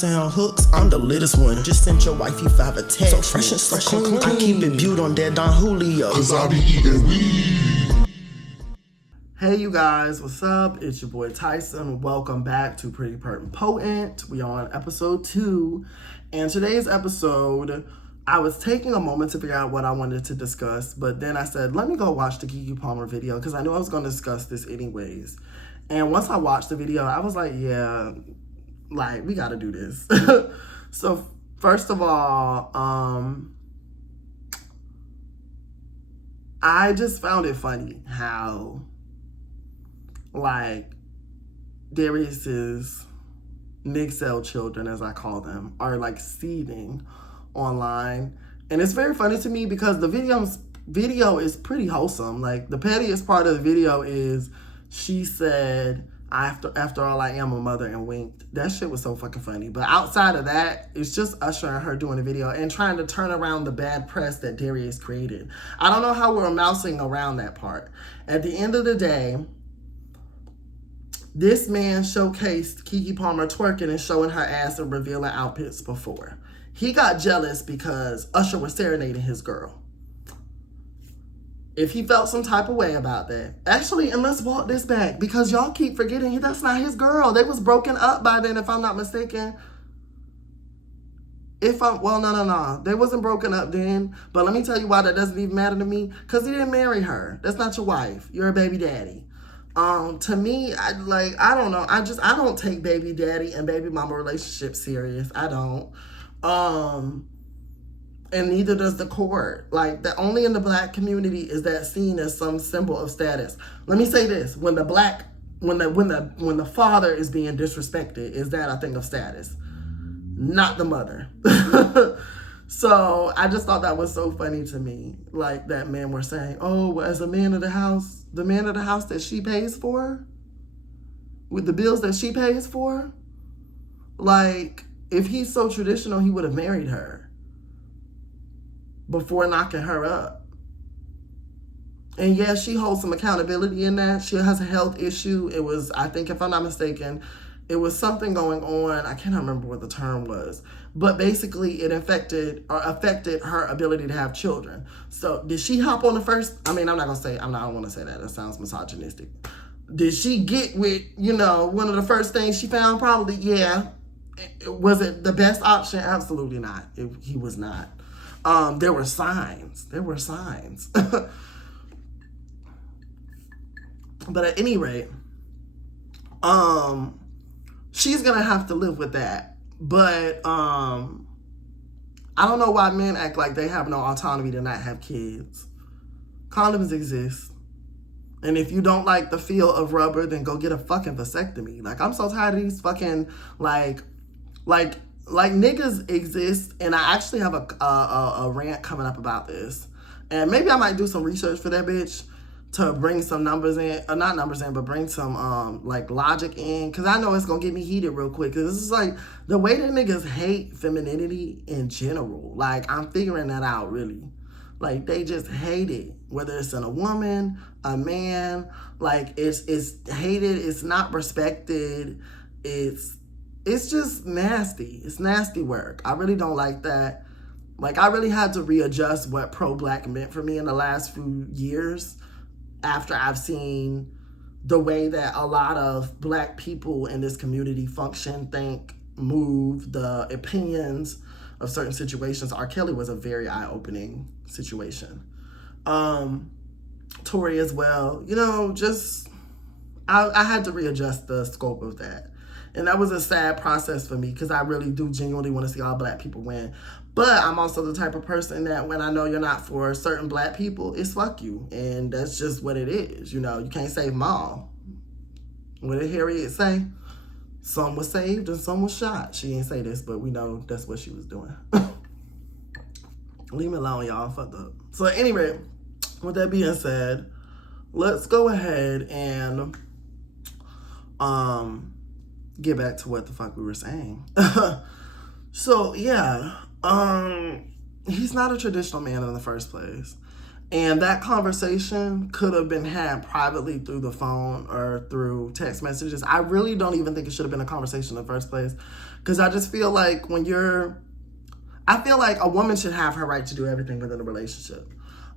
sound hooks, I'm the littest one. Just sent your wifey 5 a text. So fresh and so clean. I keep it viewed on that Don Julio. Cause I be eating weed. Hey you guys, what's up? It's your boy Tyson. Welcome back to Pretty Pert and Potent. We are on episode 2. And today's episode, I was taking a moment to figure out what I wanted to discuss, but then I said, let me go watch the Keke Palmer video because I knew I was going to discuss this anyways. And once I watched the video, I was like, yeah, like, we got to do this. So, first of all, I just found it funny how, like, Darius's Nixel children, as I call them, are, like, seething online. And it's very funny to me because the video is pretty wholesome. Like, the pettiest part of the video is she said, after all, I am a mother, and winked. That shit was so fucking funny. But outside of that, it's just Usher and her doing a video and trying to turn around the bad press that Darius created. I don't know how we're mousing around that part. At the end of the day, this man showcased Keke Palmer twerking and showing her ass and revealing outfits before. He got jealous because Usher was serenading his girl. If he felt some type of way about that. Actually, and let's walk this back because y'all keep forgetting that's not his girl. They was broken up by then, if I'm not mistaken. No. They wasn't broken up then. But let me tell you why that doesn't even matter to me. Because he didn't marry her. That's not your wife. You're a baby daddy. To me, I don't know. I don't take baby daddy and baby mama relationship serious. I don't. And neither does the court. Like, that only in the black community is that seen as some symbol of status. Let me say this: when the father is being disrespected, is that a thing of status, not the mother. So I just thought that was so funny to me. Like, that men were saying, "Oh, well, as a man of the house that she pays for, with the bills that she pays for, like, if he's so traditional, he would have married her before knocking her up." And yes, she holds some accountability in that. She has a health issue. It was, I think, if I'm not mistaken, it was something going on. I cannot remember what the term was. But basically, it affected her ability to have children. So did she hop on the first? I mean, I don't want to say that. That sounds misogynistic. Did she get with, one of the first things she found? Probably, yeah. Was it the best option? Absolutely not. He was not. There were signs. But at any rate, she's gonna have to live with that. But I don't know why men act like they have no autonomy to not have kids. Condoms exist. And if you don't like the feel of rubber, then go get a fucking vasectomy. Like, I'm so tired of these fucking, like niggas exist. And I actually have a rant coming up about this. And maybe I might do some research for that bitch to bring some numbers in, not numbers in, but bring some logic in, because I know it's gonna get me heated real quick. Because this is like the way that niggas hate femininity in general. Like, I'm figuring that out, really. Like, they just hate it, whether it's in a woman, a man. Like, it's hated. It's not respected. It's just nasty. It's nasty work. I really don't like that. Like, I really had to readjust what pro-black meant for me in the last few years, after I've seen the way that a lot of black people in this community function, think, move, the opinions of certain situations. R. Kelly was a very eye-opening situation. Tory as well. I had to readjust the scope of that. And that was a sad process for me because I really do genuinely want to see all black people win. But I'm also the type of person that when I know you're not for certain black people, it's fuck you. And that's just what it is. You can't save them all. What did Harriet say? Some was saved and some was shot. She didn't say this, but we know that's what she was doing. Leave me alone, y'all. Fucked up. So anyway, with that being said, let's go ahead and get back to what the fuck we were saying. So yeah, he's not a traditional man in the first place. And that conversation could have been had privately through the phone or through text messages. I really don't even think it should have been a conversation in the first place. Because I just feel like I feel like a woman should have her right to do everything within a relationship.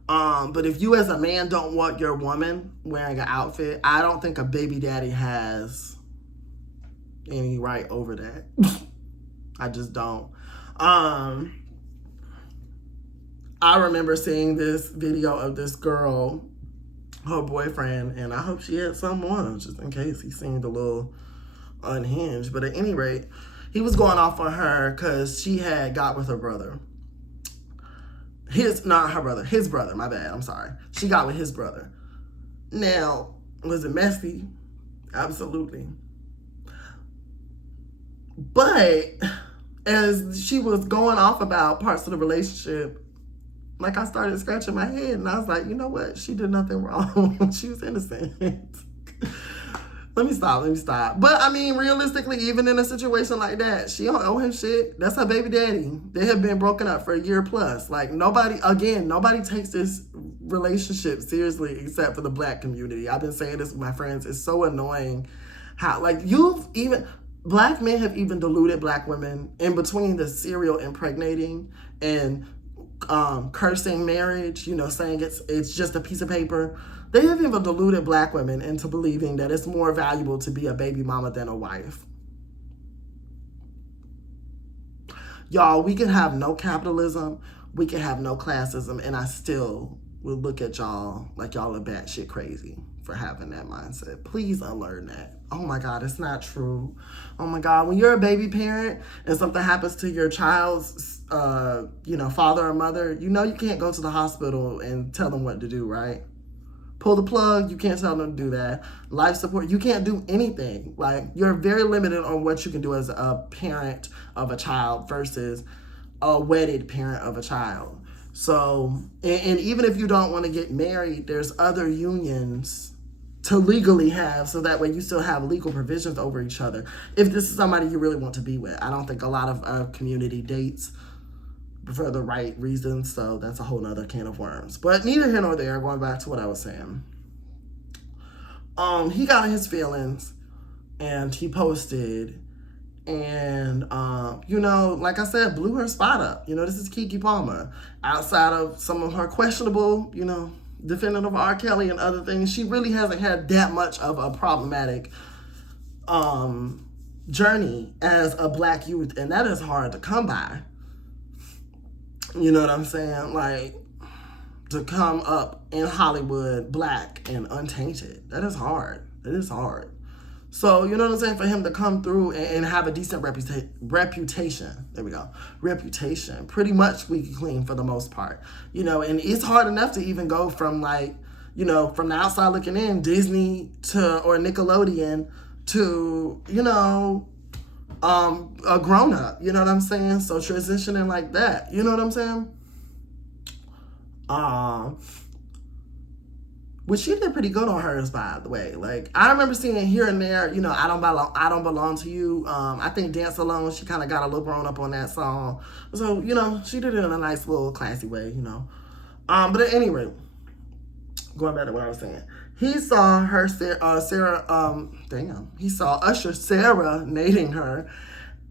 But if you as a man don't want your woman wearing an outfit, I don't think a baby daddy has any right over that. I just don't. I remember seeing this video of this girl, her boyfriend, and I hope she had someone, just in case he seemed a little unhinged. But at any rate, he was going off on her because she had got with her brother. His brother, my bad, I'm sorry. She got with his brother. Now, was it messy? Absolutely. But as she was going off about parts of the relationship, like I started scratching my head and I was like, you know what? She did nothing wrong. She was innocent. Let me stop. But I mean, realistically, even in a situation like that, she don't owe him shit. That's her baby daddy. They have been broken up for a year plus. Like nobody takes this relationship seriously except for the black community. I've been saying this with my friends. It's so annoying how black men have even deluded black women in between the serial impregnating and cursing marriage, saying it's just a piece of paper. They have even deluded black women into believing that it's more valuable to be a baby mama than a wife. Y'all, we can have no capitalism, we can have no classism, and I still will look at y'all like y'all are batshit crazy for having that mindset. Please unlearn that. Oh my God, it's not true. Oh my God, when you're a baby parent and something happens to your child's, father or mother, you can't go to the hospital and tell them what to do, right? Pull the plug, you can't tell them to do that. Life support, you can't do anything. Like, you're very limited on what you can do as a parent of a child versus a wedded parent of a child. So, and even if you don't want to get married, there's other unions to legally have, so that way you still have legal provisions over each other. If this is somebody you really want to be with. I don't think a lot of community dates for the right reasons, so that's a whole nother can of worms. But neither here nor there, going back to what I was saying. He got in his feelings and he posted and, like I said, blew her spot up. This is Keke Palmer. Outside of some of her questionable, defending of R. Kelly and other things, she really hasn't had that much of a problematic journey as a black youth, and that is hard to come by. You know what I'm saying? Like, to come up in Hollywood black and untainted. That is hard. It is hard. So, you know what I'm saying? For him to come through and have a decent reputation. There we go. Reputation. Pretty much squeaky clean for the most part. And it's hard enough to even go from from the outside looking in, Disney or Nickelodeon to, a grown-up, you know what I'm saying? So transitioning like that, you know what I'm saying? Which she did pretty good on hers, by the way. Like, I remember seeing here and there, I don't belong to you. I think Dance Alone, she kind of got a little grown up on that song. So, she did it in a nice little classy way, But at any rate, going back to what I was saying, he saw her, he saw Usher serenading her,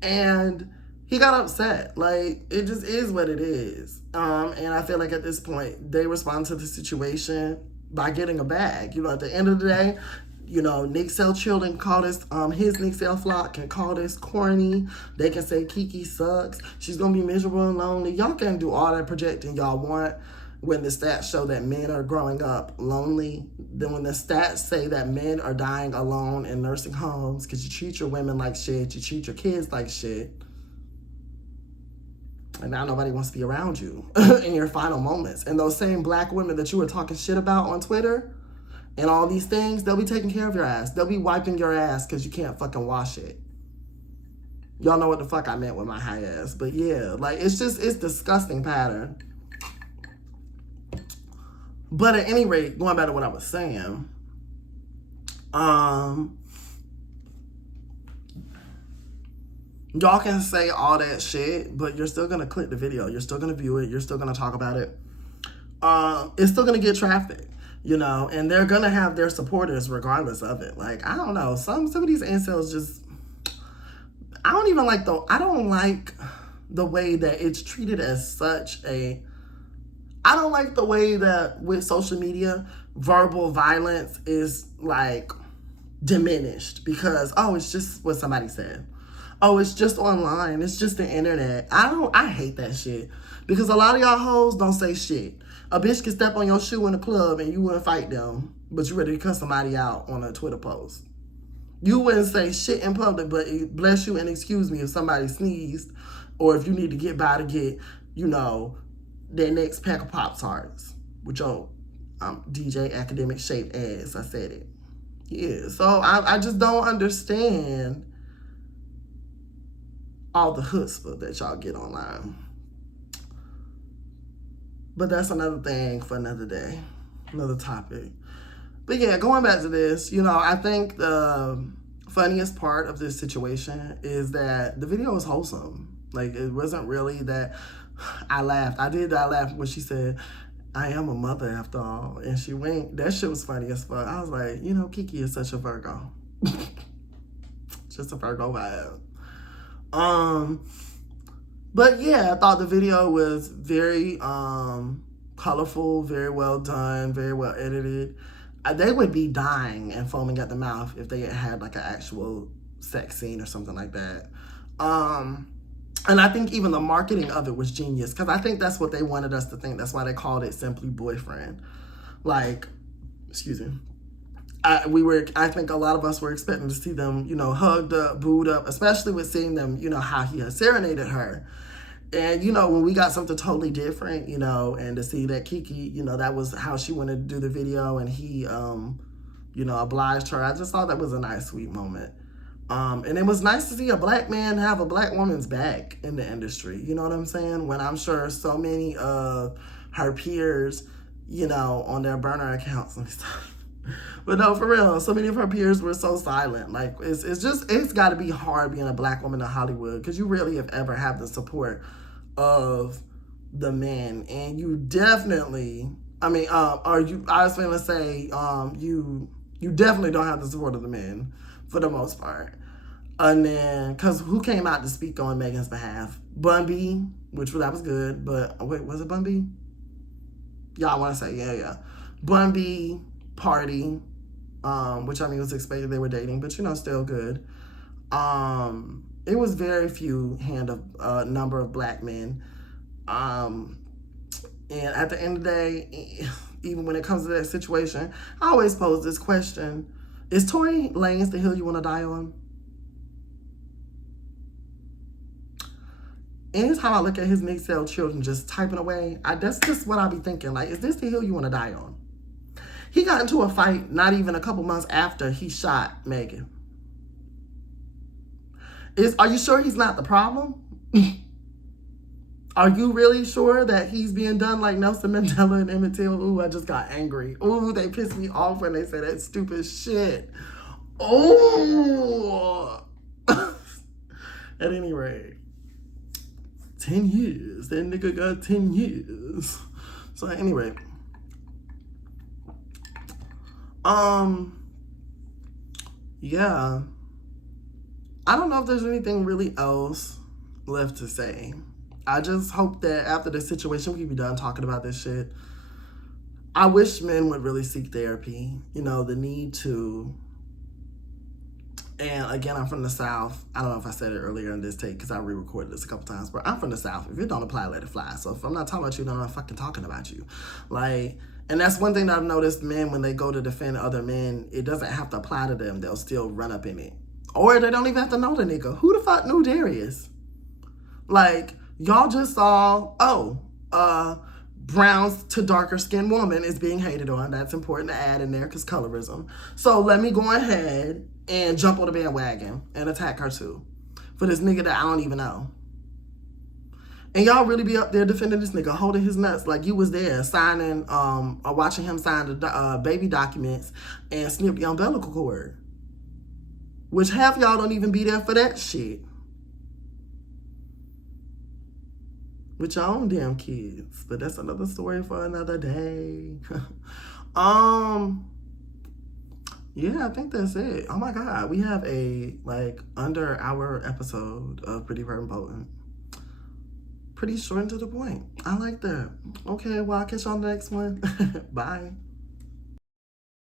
and he got upset. Like, it just is what it is. And I feel like at this point, they respond to the situation by getting a bag. At the end of the day, Nick Sell Children call this, his Nick Sell flock can call this corny. They can say Keke sucks. She's going to be miserable and lonely. Y'all can do all that projecting y'all want. When the stats show that men are growing up lonely, then when the stats say that men are dying alone in nursing homes because you treat your women like shit, you treat your kids like shit, and now nobody wants to be around you in your final moments. And those same black women that you were talking shit about on Twitter and all these things, they'll be taking care of your ass. They'll be wiping your ass because you can't fucking wash it. Y'all know what the fuck I meant with my high ass. But yeah, like, it's disgusting pattern. But at any rate, going back to what I was saying, y'all can say all that shit, but you're still going to click the video. You're still going to view it. You're still going to talk about it. It's still going to get traffic, and they're going to have their supporters regardless of it. Like, I don't know. Some of these incels just, I don't like the way that it's treated as such a, I don't like the way that with social media, verbal violence is like diminished because, oh, it's just what somebody said. Oh, it's just online. It's just the internet. I hate that shit. Because a lot of y'all hoes don't say shit. A bitch can step on your shoe in a club and you wouldn't fight them, but you ready to cut somebody out on a Twitter post. You wouldn't say shit in public, but bless you and excuse me if somebody sneezed or if you need to get by to get, you know, their next pack of Pop-Tarts with your DJ academic shaped ass. I said it. Yeah, so I just don't understand all the chutzpah that y'all get online. But that's another thing for another day, another topic. But yeah, going back to this, you know, I think the funniest part of this situation is that the video was wholesome. Like, it wasn't really that I laughed. I laughed when she said, I am a mother after all. And she winked. That shit was funny as fuck. I was like, you know, Keke is such a Virgo. Just a Virgo vibe. But yeah, I thought the video was very colorful, very well done, very well edited. They would be dying and foaming at the mouth if they had like an actual sex scene or something like that. And I think even the marketing of it was genius because I think that's what they wanted us to think. That's why they called it simply boyfriend. Like, excuse me. I think a lot of us were expecting to see them, you know, hugged up, booed up, especially with seeing them, you know, how he had serenaded her. And, you know, when we got something totally different, you know, and to see that Keke, you know, that was how she wanted to do the video and he, you know, obliged her. I just thought that was a nice, sweet moment. And it was nice to see a black man have a black woman's back in the industry. You know what I'm saying? When I'm sure so many of her peers, you know, on their burner accounts and stuff. But no, for real, so many of her peers were so silent. Like, it's got to be hard being a black woman in Hollywood because you really have ever have the support of the men. And you definitely, I was going to say, you definitely don't have the support of the men for the most part. And then, because who came out to speak on Megan's behalf? Bun B, that was good, but wait, was it Bun B? Y'all want to say, yeah. Bun B, Party, which I mean was expected they were dating, but you know, still good. It was very few number of black men. And at the end of the day, even when it comes to that situation, I always pose this question. Is Tory Lanez the hill you want to die on? Anytime I look at his mixed cell children just typing away, that's just what I be thinking. Like, is this the hill you want to die on? He got into a fight not even a couple months after he shot Megan. Are you sure he's not the problem? Are you really sure that he's being done like Nelson Mandela and Emmett Till? Ooh, I just got angry. Ooh, they pissed me off when they said that stupid shit. Oh! At any rate, 10 years. That nigga got 10 years. So anyway. Yeah. I don't know if there's anything really else left to say. I just hope that after this situation, we can be done talking about this shit. I wish men would really seek therapy. You know, the need to. And again, I'm from the South. I don't know if I said it earlier in this take because I re-recorded this a couple times, but I'm from the South. If it don't apply, let it fly. So if I'm not talking about you, then I'm not fucking talking about you. Like, and that's one thing that I've noticed men, when they go to defend other men, it doesn't have to apply to them. They'll still run up in it. Or they don't even have to know the nigga. Who the fuck knew Darius? Like, y'all just saw, browns to darker skinned woman is being hated on. That's important to add in there because colorism. So let me go ahead and jump on the bandwagon and attack her too. For this nigga that I don't even know. And y'all really be up there defending this nigga, holding his nuts like you was there, signing, or watching him sign the baby documents and snip the umbilical cord. Which half y'all don't even be there for that shit. With your own damn kids. But that's another story for another day. Yeah, I think that's it. Oh my God, we have a under hour episode of Pretty Very Potent. Pretty short and to the point. I like that. Okay, well, I'll catch you on the next one. Bye.